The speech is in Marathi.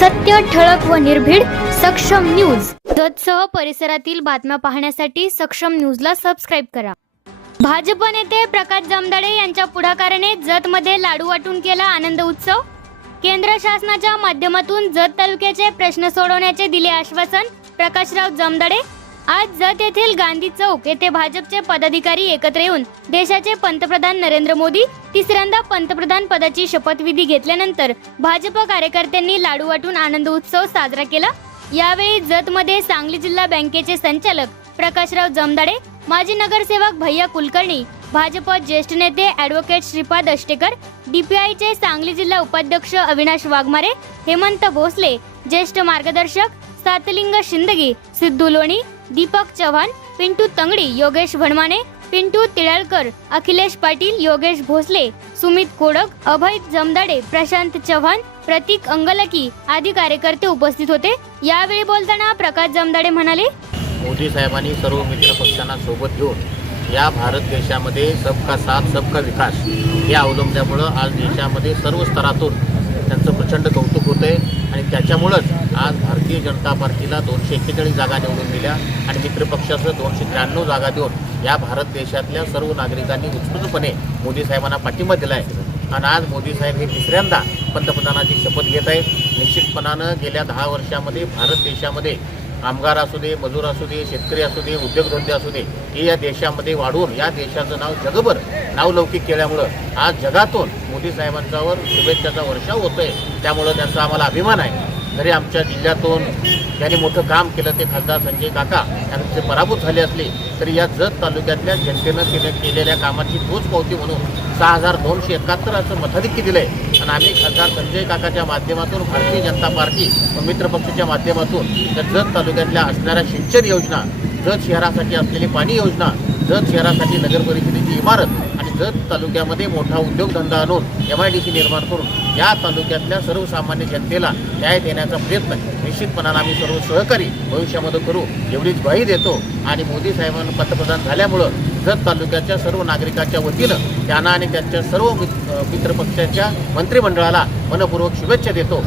सत्य ठळक व निर्भीड सक्षम न्यूज. जतसह परिसरातील बातम्या पाहण्यासाठी सक्षम न्यूजला सबस्क्राईब करा. भाजप नेते प्रकाश जमदाडे यांच्या पुढाकाराने जतमध्ये लाडू वाटून केला आनंद उत्सव. केंद्र शासनाच्या माध्यमातून जत तालुक्याचे प्रश्न सोडवण्याचे दिले आश्वासन प्रकाशराव जमदाडे आज जत येथील गांधी चौक येथे भाजपचे पदाधिकारी एकत्र येऊन देशाचे पंतप्रधान नरेंद्र मोदी तिसऱ्यांदा पंतप्रधान पदाची शपथविधी घेतल्यानंतर भाजप कार्यकर्त्यांनी लाडू वाटून आनंद उत्सव साजरा केला. यावेळी जतमध्ये सांगली जिल्हा बँकेचे संचालक प्रकाशराव जमदाडे माजी नगरसेवक भैया कुलकर्णी भाजप ज्येष्ठ नेते ॲडव्होकेट श्रीपाद अष्टेकर डीपीआयचे सांगली जिल्हा उपाध्यक्ष अविनाश वाघमारे हेमंत भोसले ज्येष्ठ मार्गदर्शक सातलिंग शिंदगी सिद्धू लोणी दीपक चव्हाण पिंटू तंगडी योगेश भणमाने पिंटू तिळाळकर अखिलेश पाटील योगेश भोसले सुमित कोडक अभय जमदाडे प्रशांत चव्हाण प्रतीक अंगलकी आदी कार्यकर्ते उपस्थित होते. यावेळी बोलताना प्रकाश जमदाडे म्हणाले मोदी साहेबांनी सर्व मित्र पक्षांना सोबत घेऊन या भारत देशामध्ये सबका साथ सबका विकास या अवलंबल्यामुळं आज देशामध्ये सर्व स्तरातून त्यांचं प्रचंड कौतुक होतं आहे आणि त्याच्यामुळंच आज भारतीय जनता पार्टीला दोनशे एक्केचाळीस जागा निवडून दिल्या आणि मित्रपक्षासह दोनशे त्र्याण्णव जागा देऊन या भारत देशातल्या सर्व नागरिकांनी उत्स्फूर्तपणे मोदी साहेबांना पाठिंबा दिला आहे आणि आज मोदी साहेब हे तिसऱ्यांदा पंतप्रधानाची शपथ घेत आहेत. निश्चितपणानं गेल्या दहा वर्षामध्ये भारत देशामध्ये कामगार असू दे मजूर असू दे शेतकरी असू दे उद्योगधंदे असू दे हे या देशामध्ये वाढवून या देशाचं नाव जगभर नावलौकिक केल्यामुळं आज जगातून मोदी साहेबांच्यावर शुभेच्छाचा वर्षाव होतो आहे त्यामुळं त्याचा आम्हाला अभिमान आहे. जरी आमच्या जिल्ह्यातून ज्यांनी मोठं काम केलं ते खासदार संजय काका यांचे पराभूत झाले असले तरी या जत तालुक्यातल्या जनतेनं केलेल्या कामाची तोच पावती म्हणून सहा हजार दोनशे एकाहत्तर असं मताधिक्य दिलं आहे आणि आम्ही खासदार संजय काकाच्या माध्यमातून भारतीय जनता पार्टी व मित्रपक्षाच्या माध्यमातून त्या जत तालुक्यातल्या असणाऱ्या सिंचन योजना जत शहरासाठी असलेली पाणी योजना जत शहरासाठी नगर परिषदेची इमारत जत तालुक्यामध्ये मोठा उद्योगधंदा आणून एम आय डी सी निर्माण करून या तालुक्यातल्या सर्वसामान्य जनतेला न्याय देण्याचा प्रयत्न निश्चितपणानं आम्ही सर्व सहकारी भविष्यामध्ये करू एवढीच ग्वाही देतो. आणि मोदी साहेबांना पंतप्रधान झाल्यामुळं जत तालुक्याच्या सर्व नागरिकाच्या वतीनं त्यांना आणि त्यांच्या सर्व मित्रपक्षाच्या मंत्रिमंडळाला मनपूर्वक शुभेच्छा देतो.